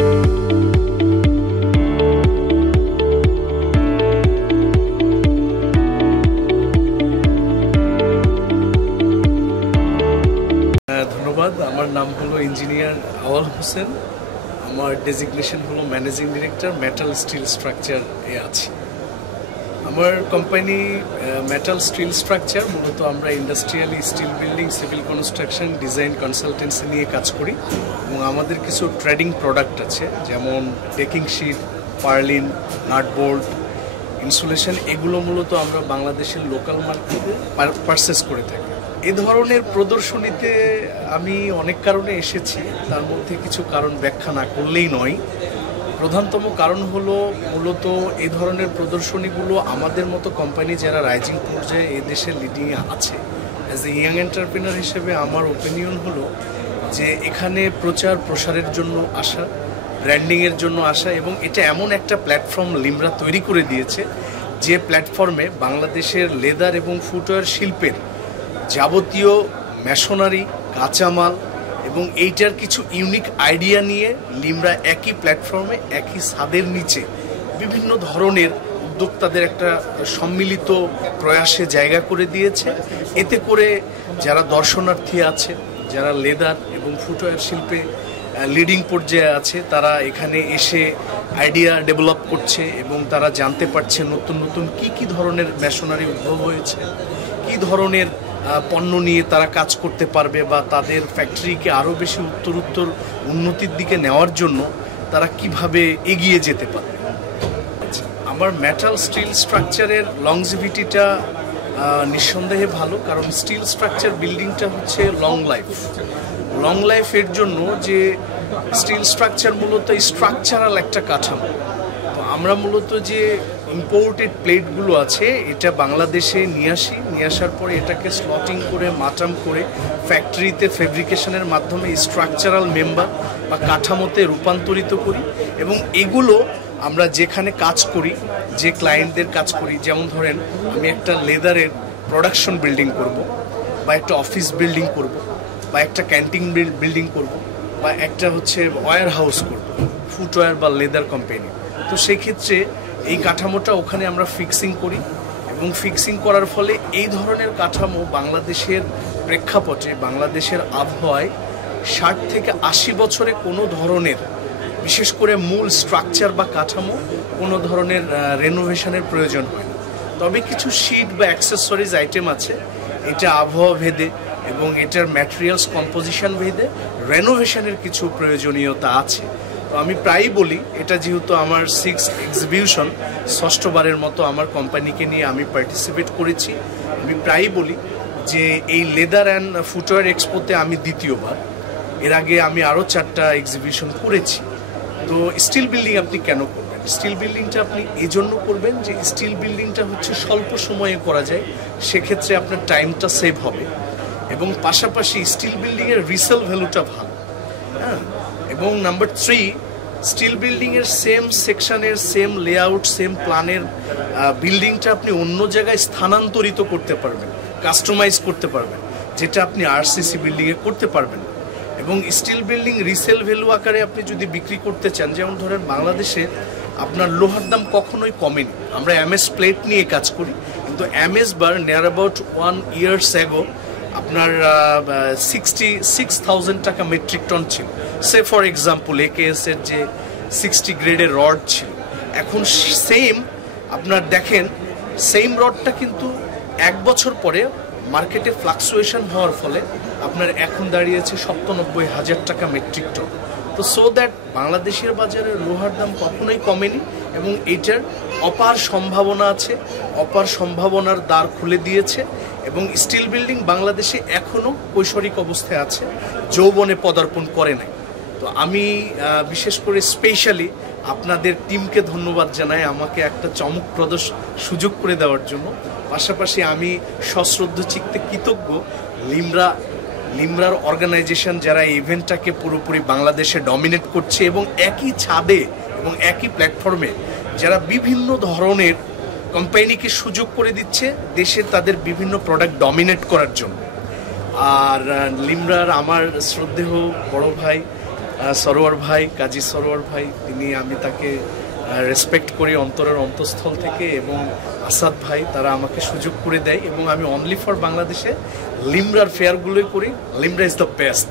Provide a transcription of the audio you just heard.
ধন্যবাদ। আমার নাম হলো ইঞ্জিনিয়ার আওয়াল হোসেন। আমার ডেজিগনেশন হলো managing director, metal steel structure এ আছি। আমার কোম্পানি মেটাল স্টিল স্ট্রাকচার, মূলত আমরা industrially steel building, civil construction, design consultancy নিয়ে কাজ করি এবং আমাদের কিছু ট্রেডিং প্রোডাক্ট আছে, যেমন decking sheet, purlin, nut bolt, insulation. এগুলো মূলত আমরা বাংলাদেশের লোকাল মার্কেটে পারচেস করে থাকি। এ ধরনের প্রদর্শনীতে আমি অনেক কারণে এসেছি, তার মধ্যে কিছু কারণ ব্যাখ্যা না করলেই নয়। প্রধানতম কারণ হলো মূলত এই ধরনের প্রদর্শনীগুলো আমাদের মতো কোম্পানি যারা রাইজিং পর্যায়ে এই দেশে লিডিংয়ে আছে, অ্যাজ এ ইয়াং এন্টারপ্রেনার হিসেবে আমার ওপিনিয়ন হলো যে এখানে প্রচার প্রসারের জন্য আসা, ব্র্যান্ডিংয়ের জন্য আসা, এবং এটা এমন একটা প্ল্যাটফর্ম লিমরা তৈরি করে দিয়েছে যে প্ল্যাটফর্মে বাংলাদেশের লেদার এবং ফুটওয়্যার শিল্পের যাবতীয় মেশনারি, কাঁচামাল এবং এইটার কিছু ইউনিক আইডিয়া নিয়ে লিমরা একই প্ল্যাটফর্মে, একই ছাদের নিচে বিভিন্ন ধরনের উদ্যোক্তাদের একটা সম্মিলিত প্রয়াসে জায়গা করে দিয়েছে। এতে করে যারা দর্শনার্থী আছে, যারা লেদার এবং ফুটওয়্যার শিল্পে লিডিং পর্যায়ে আছে, তারা এখানে এসে আইডিয়া ডেভেলপ করছে এবং তারা জানতে পারছে নতুন নতুন কি ধরনের মেশনারি উদ্ভব হয়েছে, কি ধরনের পণ্য নিয়ে তারা কাজ করতে পারবে, বা তাদের ফ্যাক্টরিকে আরও বেশি উত্তরোত্তর উন্নতির দিকে নেওয়ার জন্য তারা কিভাবে এগিয়ে যেতে পারবে। আমার মেটাল স্টিল স্ট্রাকচারের লংজিভিটিটা নিঃসন্দেহে ভালো, কারণ স্টিল স্ট্রাকচার বিল্ডিংটা হচ্ছে লং লাইফের জন্য যে স্টিল স্ট্রাকচার মূলত স্ট্রাকচারাল একটা কাঠামো। তো আমরা মূলত যে ইম্পোর্টেড প্লেটগুলো আছে এটা বাংলাদেশে নিয়ে আসার পরে এটাকে স্লটিং করে, মাটাম করে ফ্যাক্টরিতে ফেব্রিকেশনের মাধ্যমে স্ট্রাকচারাল মেম্বার বা কাঠামোতে রূপান্তরিত করি, এবং এগুলো আমরা যেখানে কাজ করি, যে ক্লায়েন্টদের কাজ করি, যেমন ধরেন আমি একটা লেদারের প্রোডাকশন বিল্ডিং করব, বা একটা অফিস বিল্ডিং করব, বা একটা ক্যান্টিন বিল্ডিং করব, বা একটা হচ্ছে ওয়্যার হাউস করব, ফুটওয়্যার বা লেদার কোম্পানি। তো সেক্ষেত্রে এই কাঠামোটা ওখানে আমরা ফিক্সিং করি, এবং ফিক্সিং করার ফলে এই ধরনের কাঠামো বাংলাদেশের প্রেক্ষাপটে, বাংলাদেশের আবহাওয়ায় 60 থেকে 80 বছরে কোনো ধরনের, বিশেষ করে মূল স্ট্রাকচার বা কাঠামো, কোনো ধরনের রেনোভেশনের প্রয়োজন হয় না। তবে কিছু শিট বা অ্যাক্সেসরিজ আইটেম আছে, এটা আবহাওয়া ভেদে এবং এটার ম্যাটেরিয়ালস কম্পোজিশন ভেদে রেনোভেশনের কিছু প্রয়োজনীয়তা আছে। তো আমি প্রায়ই বলি, এটা যেহেতু আমার 6th এক্সিবিশন, 6ষ্ঠবারের মতো আমার কোম্পানিকে নিয়ে আমি পার্টিসিপেট করেছি, আমি প্রায়ই বলি যে এই লেদার অ্যান্ড ফুটওয়্যার এক্সপোতে আমি দ্বিতীয়বার। এর আগে আমি আরও 4টা এক্সিবিশন করেছি। তো স্টিল বিল্ডিং আপনি কেন করবেন? স্টিল বিল্ডিংটা আপনি এই জন্য করবেন যে স্টিল বিল্ডিংটা হচ্ছে স্বল্প সময়ে করা যায়, সেক্ষেত্রে আপনার টাইমটা সেভ হবে, এবং পাশাপাশি স্টিল বিল্ডিংয়ের রিসেল ভ্যালুটা ভালো। হ্যাঁ, এবং নাম্বার 3, স্টিল বিল্ডিংয়ের সেম সেকশনের, সেম লেআউট, সেম প্ল্যানের বিল্ডিংটা আপনি অন্য জায়গায় স্থানান্তরিত করতে পারবেন, কাস্টমাইজ করতে পারবেন, যেটা আপনি আরসিসি বিল্ডিংয়ে করতে পারবেন। এবং স্টিল বিল্ডিং রিসেল ভ্যালু আকারে আপনি যদি বিক্রি করতে চান, যেমন ধরেন বাংলাদেশে আপনার লোহার দাম কখনোই কমেনি। আমরা এমএস প্লেট নিয়ে কাজ করি, কিন্তু MS bar near about 1 years ago আপনার 66,000 টাকা মেট্রিক টন ছিল। সে ফর এক্সাম্পল একেএস এর যে 60 গ্রেডের রড ছিল, এখন সেম আপনার দেখেন, সেম রডটা কিন্তু 1 বছর পরে মার্কেটে ফ্লাকচুয়েশন হওয়ার ফলে আপনার এখন দাঁড়িয়েছে 97,000 টাকা মেট্রিক টন। তো সো দ্যাট বাংলাদেশের বাজারে লোহার দাম কখনোই কমেনি, এবং এটার অপার সম্ভাবনা আছে, অপার সম্ভাবনার দ্বার খুলে দিয়েছে, এবং স্টিল বিল্ডিং বাংলাদেশে এখনও কৈশোরিক অবস্থায় আছে, যৌবনে পদার্পণ করে নাই। তো আমি বিশেষ করে স্পেশালি আপনাদের টিমকে ধন্যবাদ জানাই আমাকে একটা চমকপ্রদ সুযোগ করে দেওয়ার জন্য। পাশাপাশি আমি সশ্রদ্ধ চিত্তে কৃতজ্ঞ লিমরার অর্গানাইজেশন, যারা এই ইভেন্টটাকে পুরোপুরি বাংলাদেশে ডমিনেট করছে, এবং একই ছাদে এবং একই প্ল্যাটফর্মে যারা বিভিন্ন ধরনের কোম্পানিকে সুযোগ করে দিচ্ছে দেশে তাদের বিভিন্ন প্রোডাক্ট ডমিনেট করার জন্য। আর লিমরার আমার শ্রদ্ধেয় বড় ভাই সরোয়ার ভাই, কাজী সরোয়ার ভাই, আমি তাকে রেসপেক্ট করি অন্তরের অন্তঃস্থল থেকে, এবং আসাদ ভাই, তারা আমাকে সুযোগ করে দেয় এবং আমি অনলি ফর বাংলাদেশে লিমরার ফেয়ারগুলোই করি। লিমরা ইজ দ্য বেস্ট।